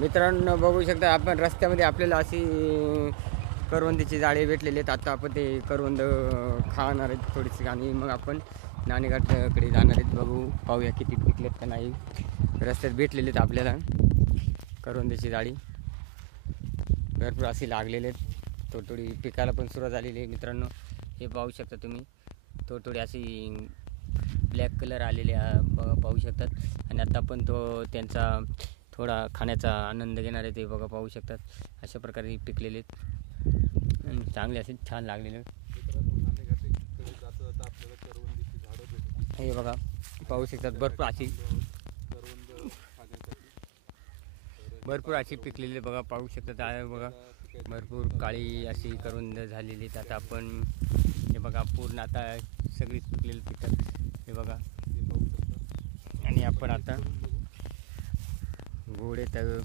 मित्रांनो बघू शकता आपण रस्त्यामध्ये आपल्याला अशी करवंदीची जाळे भेटलेले आहेत. आता आपण ते करवंद खाणार आहेत थोडीशी आणि मग आपण नाणेघाटकडे जाणार आहेत. पाहूया किती पिकलेत का नाही. रस्त्यात भेटलेले आहेत आपल्याला करवंदीची जाळी भरपूर अशी लागलेले आहेत. थोडी पिकायला पण सुरुवात झालेली आहे मित्रांनो. हे पाहू शकता तुम्ही थोडी अशी ब्लॅक कलर आलेले पाहू शकतात. आणि आता आपण त्यांचा थोडा खाण्याचा आनंद घेणार आहे ते बघा पाहू शकतात. अशा प्रकारे पिकलेले आणि चांगले असे छान लागलेले. हे बघा पाहू शकतात भरपूर अशी पिकलेली बघा पाहू शकतात. आहे बघा भरपूर काळी अशी करवंद झालेली. आता आपण हे बघा पूर्ण आता सगळीच पिकलेली पिकतात हे बघा. आणि आपण आता घोडे तर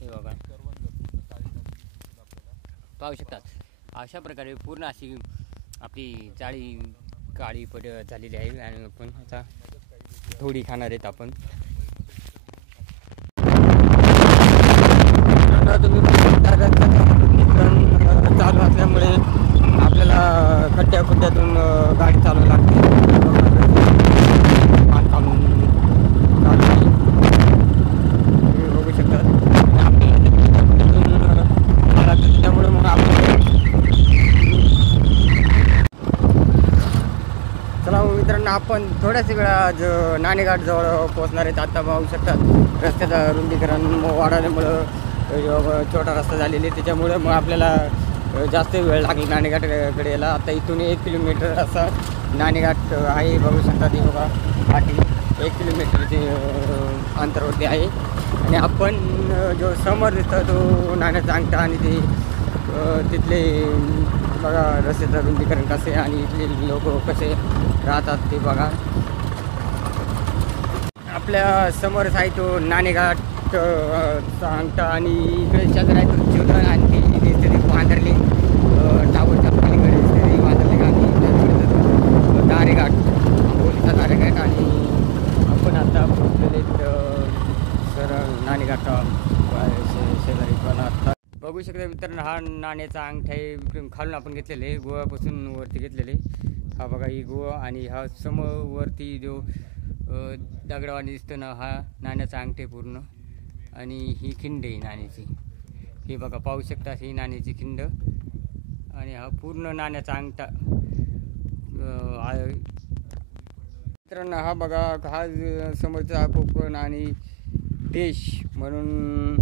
हे बघा पाहू शकतात. अशा प्रकारे पूर्ण अशी आपली जाळी काळी झालेली आहे. आणि आपण आता थोडी खाणार आहेत आपण. तुम्ही चालू असल्यामुळे आपल्याला खड्ड्यातून गाडी चालवावी लागते. बघू शकतात त्यामुळे मग आपण चला मित्रांनो आपण थोड्याच वेळा नाणेघाट जवळ पोहोचणार आहेत. आता पाहू शकतात रस्त्याचा रुंदीकरण वाढवल्यामुळं छोटा रस्ता झालेला त्याच्यामुळे मग आपल्याला जास्त वेळ लागला नाणेघाटकडे यायला. आता इथून 1 किलोमीटर असा नाणेघाट आहे बघू शकता. ते बघा आठी 1 किलोमीटरचे अंतरावरती आहे. आणि आपण जो समोर दिसतो तो नाण्याचा अंगठा आणि ते तिथले बघा रस्त्याचं रुंदीकरण कसे आणि इथले लोक कसे राहतात ते बघा. आपल्या समोरच आहे तो नाणेघाट अंगठा आणि इकडे शेजार आहे तो जीवदान आणि ती दिसते ती वांदरली टावरच्या पलीकडे दिसते ती वांदरली आणि नाणेघाट पोलीचा नाणेघाट. आणि आपण आता पोहोचलेले सरळ नाणेघाट शेजारी. पण आता बघू शकता मित्रांनो हा नाण्याचा अंगठा आहे. खालून आपण घेतलेले गोव्यापासून वरती घेतलेले. हा बघा ही गोवा आणि हा समोर वरती जो दगडावानी दिसतो ना हा नाण्याचा अंगठा पूर्ण. आणि ही खिंड आहे नाण्याची. हे बघा पाहू शकता ही नाण्याची खिंड आणि हा पूर्ण नाण्याचा अंगठा. मित्रांनो हा बघा हा समोरचा कोकण आणि देश म्हणून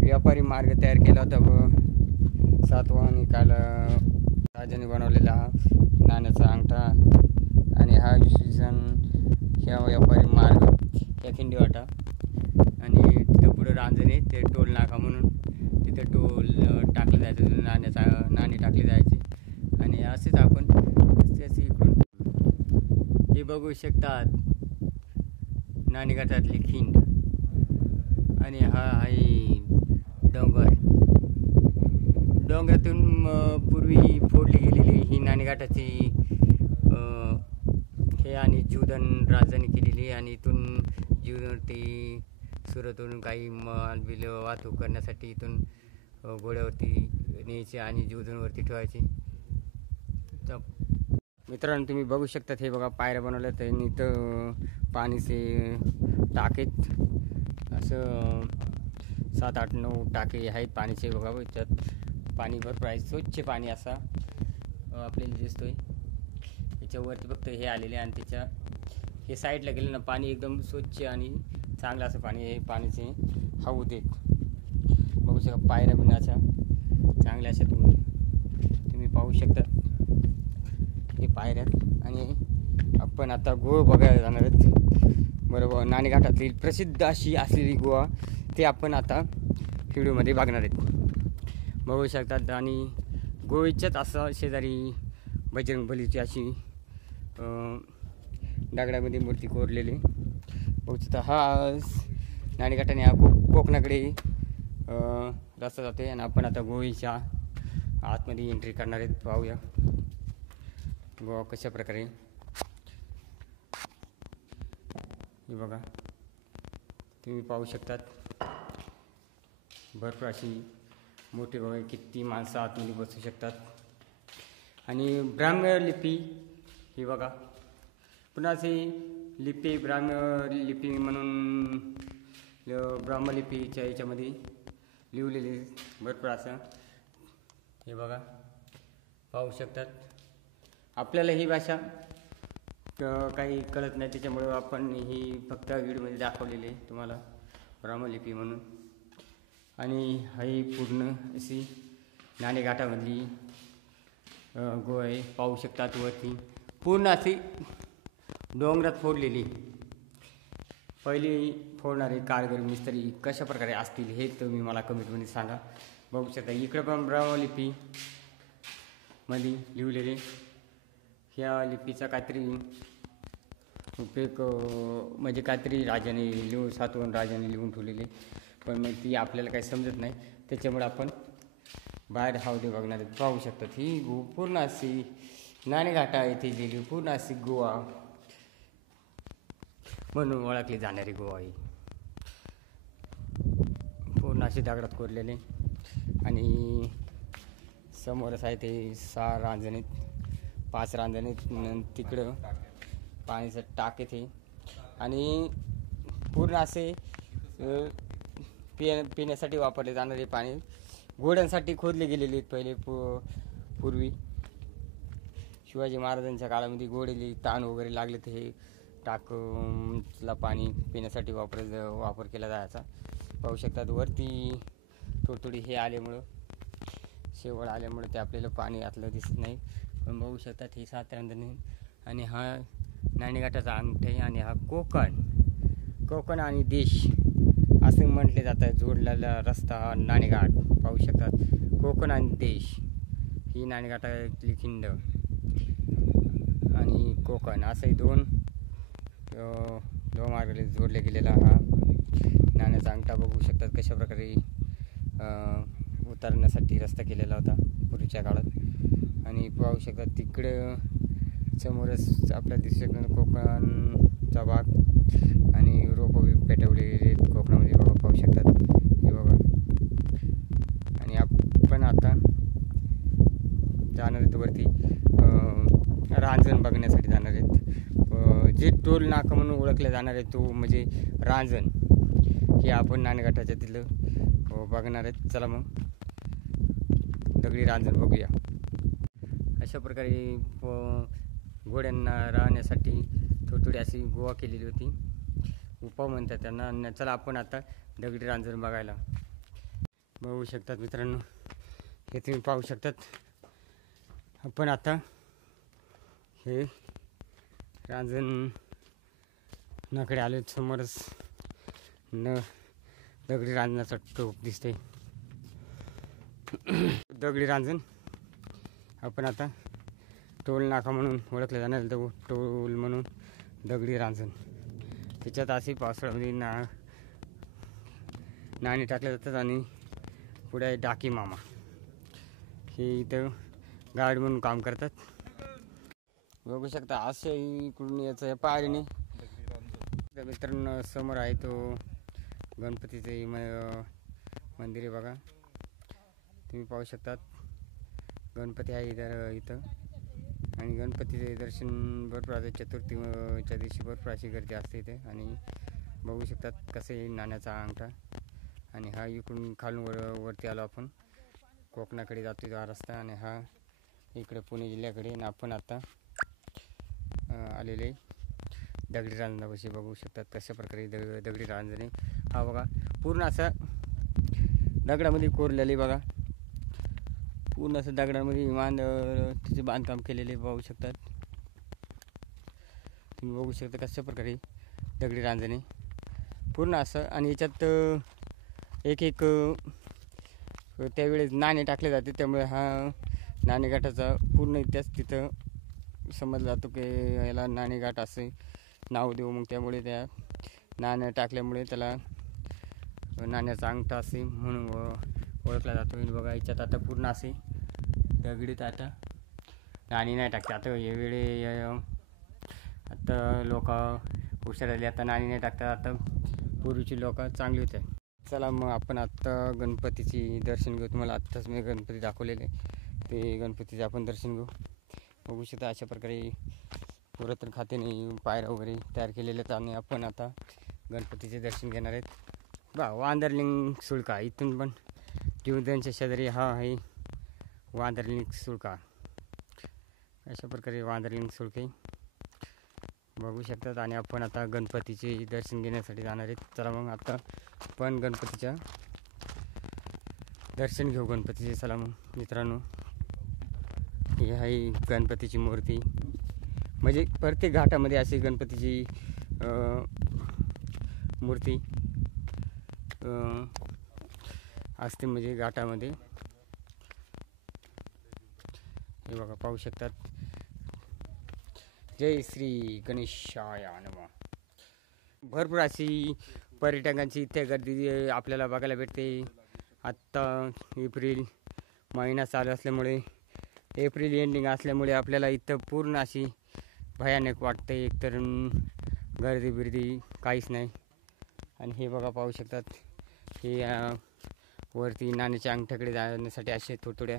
व्यापारी मार्ग तयार केला होता सातवाहनिकाला राजाने बनवलेला हा नाण्याचा अंगठा. आणि हा इसवी सन ह्या व्यापारी मार्ग या खिंडी वाटा. आणि तिथं पुढं रांजणे ते टोल नाका म्हणून तिथं टोल टाकलं जायचं नाणे टाकले जायचे. आणि असेच आपण असे इकडून हे बघू शकतात नाणेघाटातली खिंड. आणि हा आहे डोंगरातून पूर्वी फोडली गेलेली ही नाणेघाटाची हे आणि जीवदान राजाने केलेली. आणि इथून जीवदावरती सुरतवरून काही माल बिल वाहतूक करण्यासाठी इथून घोड्यावरती न्यायचे आणि जीवदानवरती ठेवायचे. तर मित्रांनो तुम्ही बघू शकतात हे बघा पायऱ्या बनवल्या त्यांनी इथं पाणीचे टाकेत असं 7, 8, 9 टाके आहेत पाणीचे बघा. त्यात पाणी भरपूर आहे स्वच्छ पाणी असा आपल्याला दिसतोय. याच्यावरती फक्त हे आलेले आणि त्याच्या हे साईडला गेलं ना पाणी एकदम स्वच्छ आणि चांगलं असं पाणी आहे. पाण्याचे हौद आहेत बघू शकता. पायऱ्या पण अशा चांगल्या अशा तुम्ही पाहू शकता हे पायऱ्यात. आणि आपण आता गोवा बघायला जाणार आहेत बरोबर. नाणेघाटातली प्रसिद्ध अशी असलेली गोवा ते आपण आता व्हिडिओमध्ये बघणार आहेत बघू शकतात. आणि गोव्याच्याच असं शेजारी बजरंगबलीची अशी दगडामध्ये मूर्ती कोरलेली बघू शकता. हा नाणेघाटाने हा कोकणाकडे रस्ता जाते. आणि आपण आता गोव्याच्या आतमध्ये एंट्री करणार आहेत. पाहूया गोवा कशा प्रकारे हे बघा तुम्ही पाहू शकतात. भरपूर अशी मोठी बघा किती माणसं आतमध्ये बसू शकतात. आणि ब्राह्मी लिपी ही बघा पुन्हा अशी लिपी ब्राह्मी लिपी म्हणून ब्राह्मलिपीच्या याच्यामध्ये लिहिलेली भरपूर असं हे बघा पाहू शकतात. आपल्याला ही भाषा काही कळत नाही, त्याच्यामुळं आपण ही फक्त व्हिडिओमध्ये दाखवलेली आहे तुम्हाला ब्राह्मलिपी म्हणून. आणि ही पूर्ण अशी नाणेघाटामधली गो आहे पाहू शकतात. वरती पूर्ण अशी डोंगरात फोडलेली. पहिली फोडणारे कारागीर मिस्त्री कशा प्रकारे असतील हे तुम्ही मला कमेंटमध्ये सांगा. बघू शकता इकडं पण ब्राह्मलिपी मध्ये लिहिलेले. ह्या लिपीचा काहीतरी उपयोग म्हणजे काहीतरी राजाने सातवहन राजाने लिहून ठेवलेले, पण मग ती आपल्याला काही समजत नाही, त्याच्यामुळे आपण बाहेर हावडे बघणार आहेत. पाहू शकतात ही पूर्ण अशी नाणेघाटा येथे लिहिली पूर्ण अशी गोवा म्हणून ओळखली जाणारी गोवा ही पूर्ण अशी दगडात कोरलेले. आणि समोरच आहे ते 6 रांजणीत 5 रांजणीत तिकडं पाणीचं टाक येते. आणि पूर्ण असे पिण्यासाठी वापरले जाणारे पाणी घोड्यांसाठी खोदले गेलेले आहेत पहिले पूर्वी. शिवाजी महाराजांच्या काळामध्ये घोडेली ताण वगैरे लागले तर हे टाकला पाणी पिण्यासाठी वापर केला जायचा. पाहू शकतात वरती थोडी हे आल्यामुळं शेवळ आल्यामुळे ते आपल्याला पाणी आतलं दिसत नाही, पण बघू शकतात ही 7 रांजणी. आणि हा नाणेघाटाचा अंगठ आहे. आणि हा कोकण आणि देश असं म्हटले जातं. जोडलेला रस्ता हा नाणेघाट पाहू शकतात. कोकण आणि देश ही नाणेघाटातली खिंड आणि कोकण असंही दोन मार्गाने जोडले गेलेला हा नाण्याचा अंगठा बघू शकतात. कशा प्रकारे उतरण्यासाठी रस्ता केलेला होता पूर्वीच्या काळात. आणि पाहू शकतात तिकडं समोरच आपल्याला दिसू शकतात कोकणचा भाग आणि रोपं पेटवलेले कोकणामध्ये बघा पाहू शकतात हे बघा. आणि आपण आता जाणार आहेत वरती रांजण बघण्यासाठी जाणार आहेत. जे टोल नाका म्हणून ओळखले जाणार आहे तो म्हणजे रांजण हे आपण नाणेघाटाच्या तिथलं बघणार आहेत. चला मग दगडी रांजण बघूया. अशा प्रकारे घोड्यांना राहण्यासाठी थोडी अशी गोवा केलेली होती, उपाव म्हणतात त्यांना. चला आपण आता दगडी रांजण बघायला. बघू शकतात मित्रांनो हे तुम्ही पाहू शकतात. आपण आता हे रांजण नाकडे आले. समोरच दगडी रांजणाचा टोक दिसते. दगडी रांजण आपण आता टोल नाका म्हणून ओळखले जाणार टोल म्हणून दगडी रांजण. त्याच्यात अशी पावसाळ्यामध्ये नाणी टाकले जातात. आणि पुढे डाकी मामा हे इथं गार्ड म्हणून काम करतात. बघू शकता असे इकडून याचं पायरीने मित्रांनो समोर आहे तो गणपतीचे मंदिर आहे बघा. तुम्ही पाहू शकतात गणपती आहे इथं. आणि गणपतीचे दर्शन भरपूर असते. चतुर्थीच्या दिवशी भरपूर अशी गर्दी असते इथे. आणि बघू शकतात कसे नाण्याचा अंगठा. आणि हा इकडून खालून वरती आलो आपण कोकणाकडे जातो हा रस्ता. आणि हा इकडे पुणे जिल्ह्याकडे. आणि आपण आता आलेले दगडी रांजणापाशी बघू शकतात कशा प्रकारे दगडी रांजणे. हा बघा पूर्ण असं दगडामध्ये कोरलेले बघा. पूर्ण असं दगडामध्ये तिचे बांधकाम केलेले पाहू शकतात तुम्ही. बघू शकता कशा प्रकारे दगडी रांजणे पूर्ण असं. आणि याच्यात एक त्यावेळेस नाणे टाकले जाते, त्यामुळे हा नाणेघाटाचा पूर्ण इतिहास तिथं समजला जातो की याला नाणेघाट असे नाव देऊ. मग त्यामुळे त्या नाणं टाकल्यामुळे त्याला नाण्याचा अंगठा असे म्हणून ओळखला जातो. बघा याच्यात आता पूर्ण असे दगडीत आता नाणी नाही टाकते. आता यावेळी आता लोक हुशार आली, आता नाणी नाही टाकतात. आता पूर्वीची लोक चांगली होते. चला मग आपण आत्ता गणपतीची दर्शन घेऊ. तुम्हाला आत्ताच मी गणपती दाखवलेले, ते गणपतीचे आपण दर्शन घेऊ. बघू शकता अशा प्रकारे पुरातन खात्याने पायऱ्या वगैरे तयार केलेल्या आहेत आणि आपण आता गणपतीचे दर्शन घेणार आहेत. वांदरलिंग सुळका इथून पण जीवदानच्या शेजारी हा आहे वांदरलिंग सुळका. अशा प्रकारे वांदरलिंग सुळके बघू शकतात आणि आपण आता गणपतीचे दर्शन घेण्यासाठी जाणार आहेत. चला मग आता पण गणपतीच्या दर्शन घेऊ गणपतीचे. चला मग मित्रांनो, ही आहे गणपतीची मूर्ती. म्हणजे प्रत्येक घाटामध्ये अशी गणपतीची मूर्ती असते, म्हणजे घाटामध्ये. हे बघा पाहू शकतात. जय श्री गणेशाय नमः. भरपूर अशी पर्यटकांची इथे गर्दी आपल्याला बघायला भेटते. आत्ता एप्रिल महिना चालू असल्यामुळे, एप्रिल एंडिंग असल्यामुळे आपल्याला इथं पूर्ण अशी भयानक वाटते. एकतर गर्दी बिर्दी काहीच नाही. आणि हे बघा पाहू शकतात, हे वरती नाण्याच्या अंगठ्याकडे जाण्यासाठी असे थोड्या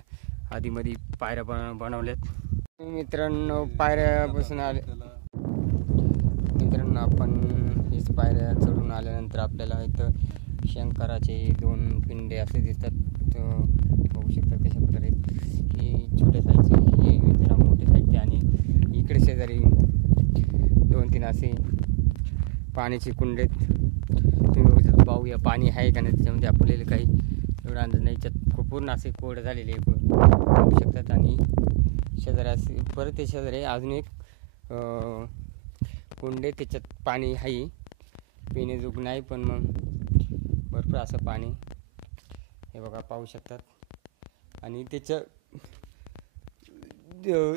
आधीमध्ये पायऱ्या बनवल्यात. मित्रांनो पायऱ्या बसून आले. मित्रांनो आपण हेच पायऱ्या चढून आल्यानंतर आपल्याला इथं शंकराचे 2 पिंडे असे दिसतात. बघू शकतात कशा प्रकारे. ही छोट्या साईजची, हे जरा मोठ्या साईजची, आणि इकडे शेजारी 2-3 असे पाण्याची कुंड आहेत. तुम्ही बघू शकता. पाहूया पाणी आहे का नाही त्याच्यामध्ये, आपल्याला काही एवढा अंदाज नाही. याच्यात पूर्ण असे कोरडे झालेले पाहू शकतात. आणि शेजारी असे परत ते शेजारी अजून एक कुंडे, त्याच्यात पाणी आहे, पिण्याजोग नाही पण मग भरपूर असं पाणी. हे बघा पाहू शकतात. आणि त्याच्या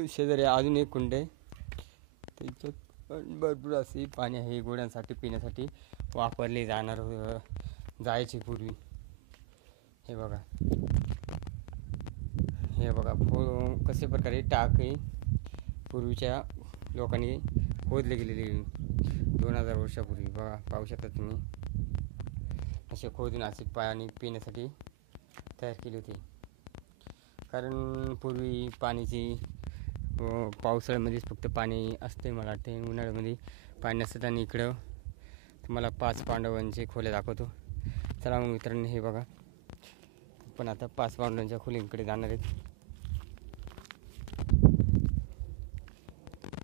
शेजारी अजून एक कुंड आहे, त्याच्यात भरपूर असे पाणी आहे. घोड्यांसाठी पिण्यासाठी वापरले जायचे पूर्वी. हे बघा, हे बघा कशा प्रकारे टाक आहे पूर्वीच्या लोकांनी खोदले गेलेले 2000 वर्षापूर्वी. बघा पाहू शकता तुम्ही, असे खोदून असे पाणी पिण्यासाठी तयार केले होते. कारण पूर्वी पाण्याची पावसाळ्यामध्येच फक्त पाणी असते मला वाटते, उन्हाळ्यामध्ये पाणी नसतं. आणि इकडं तुम्हाला 5 पांडवांचे खोल्या दाखवतो. चला मग मित्रांनो, हे बघा पण आता 5 पांडवांच्या खोलींकडे जाणार आहेत.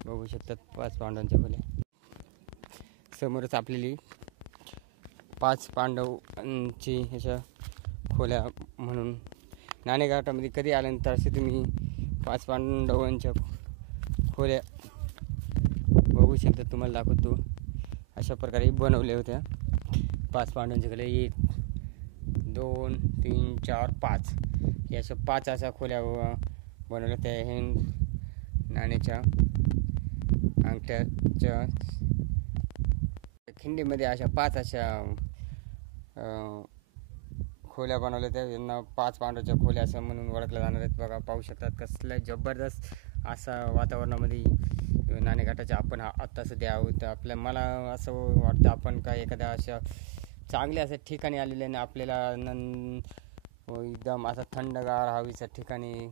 बघू शकतात 5 पांडवांच्या खोल्या. समोरच आपल्याला 5 पांडवांची ह्याच्या खोल्या म्हणून नाणेघाटामध्ये कधी आल्यानंतर असे तुम्ही 5 पांडवांच्या खोल्या बघू शकता. तुम्हाला दाखवतो अशा प्रकारे बनवल्या होत्या 5 पांडवांच्या खोल्या. 1 2 3 4 5 या अशा 5 अशा खोल्या बनवल्या त्या. हे नाण्याच्या अंगठ्याच्या खिंडीमध्ये अशा 5 अशा खोल्या बनवल्या त्या. यांना 5 पांडवांच्या खोल्या असं म्हणून ओळखल्या जाणार आहेत. बघा पाहू शकतात कसल्या जबरदस्त असा वातावरणामध्ये नाणेघाटाच्या आपण आत्ता सध्या आहोत. मला असं वाटतं आपण काय एखाद्या अशा चांगल्या अशा ठिकाणी आलेले आणि आपल्याला एकदम असा थंडगार हवेच्या ठिकाणी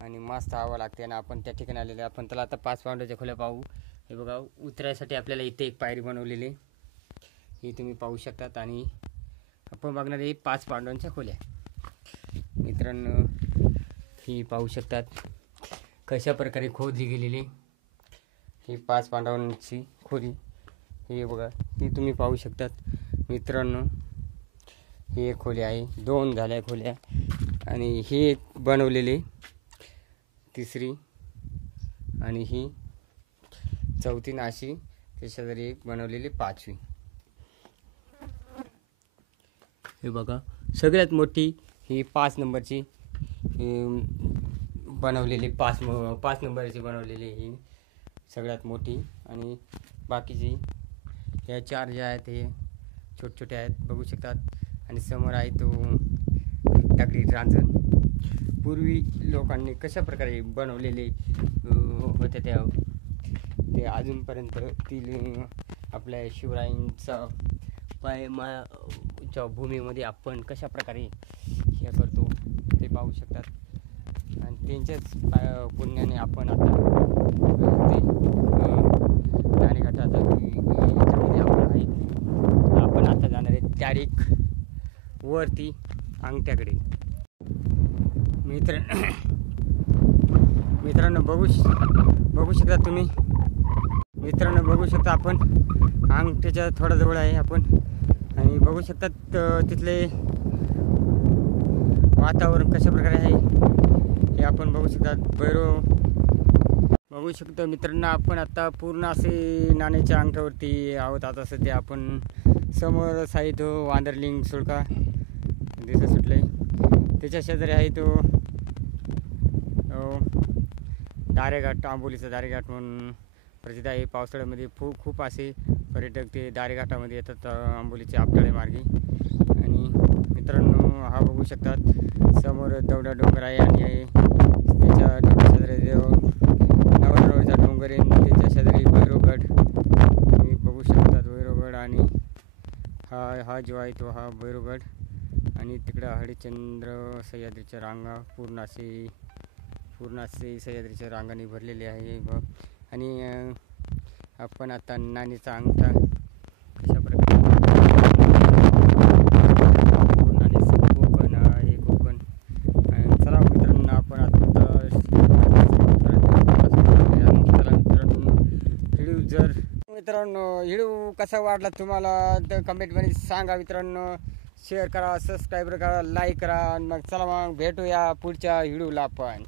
आणि मस्त हवा लागते आणि आपण त्या ठिकाणी आलेले. आपण त्याला आता 5 पांडवांच्या खोल्या पाहू. हे बघा उतरायसाठी आपल्याला इथे एक पायरी बनवलेली ही तुम्ही पाहू शकतात. आणि आपण बघणार आहे 5 पांडवांच्या खोल्या. मित्रांनो ही पाहू शकतात कशा प्रकारे खोदली गेलेली ही 5 पांडवांची खोली. हे बघा ही तुम्ही पाहू शकतात. मित्रांनो ही एक खोली आहे, 2 झाल्या खोल्या आणि ही एक बनवलेली 3री आणि ही 4थी अशी त्याच्या जरी एक बनवलेली 5वी. हे बघा सगळ्यात मोठी ही 5 नंबरची बनवलेली 5 नंबरची बनवलेली ही सगळ्यात मोठी. आणि बाकीची या 4 ज्या आहेत हे छोटे छोटे आहेत बघू शकतात. आणि समोर आहे तो दगडी रांजण. पूर्वी लोकांनी कशा प्रकारे बनवलेले होते ते अजूनपर्यंत ती आपल्या शिवरायांचा च्या भूमीमध्ये आपण कशा प्रकारे हे करतो ते पाहू शकतात आणि त्यांच्याच पुण्याने आपण आता ते नाणेघाटाचा याच्यामध्ये आपण आता जाणार आहे तारीख वरती अंगठ्याकडे. मित्रांनो बघू शकता तुम्ही. मित्रांनो बघू शकता आपण अंगठ्याच्या थोडा जवळ आहे आपण आणि बघू शकतात तिथले वातावरण कशा प्रकारे आहे हे आपण बघू शकतात. बघू शकतो मित्रांनो आपण आता पूर्ण असे नाण्याच्या अंगठ्यावरती आहोत. आता सध्या आपण समोर आहे तो वांदरलिंग सुळका दिसत सुटले. त्याच्या शेजारी आहे तो दारेघाट, आंबोलीचा दारेघाट म्हणून प्रसिद्ध आहे. पावसाळ्यामध्ये खूप असे पर्यटक ते दारेघाटामध्ये येतात आंबोलीचे आपटाळे मार्गे. आणि मित्रांनो हा बघू शकतात समोर दौडा डोंगर आहे आणि त्याच्या शेजारी नवरचा डोंगर आहे. त्याच्या शेजारी भैरवगड तुम्ही बघू शकतात. भैरवगड आणि हा जो आहे तो हा भैरवगड आणि तिकडं हरिश्चंद्र सह्याद्रीच्या रांगा पूर्ण असे सह्याद्रीच्या रांगाने भरलेले आहे. आणि आपण आता नाणीचा अंगठा कशा प्रकारे कोकण आहे कोकण. चला मित्रांनो आपण आता व्हिडिओ कसा वाटला तुम्हाला तर कमेंटमध्ये सांगा मित्रांनो. शेअर करा, सबस्क्राईब करा, लाईक करा. मग चला मग भेटूया पुढच्या व्हिडिओला आपण.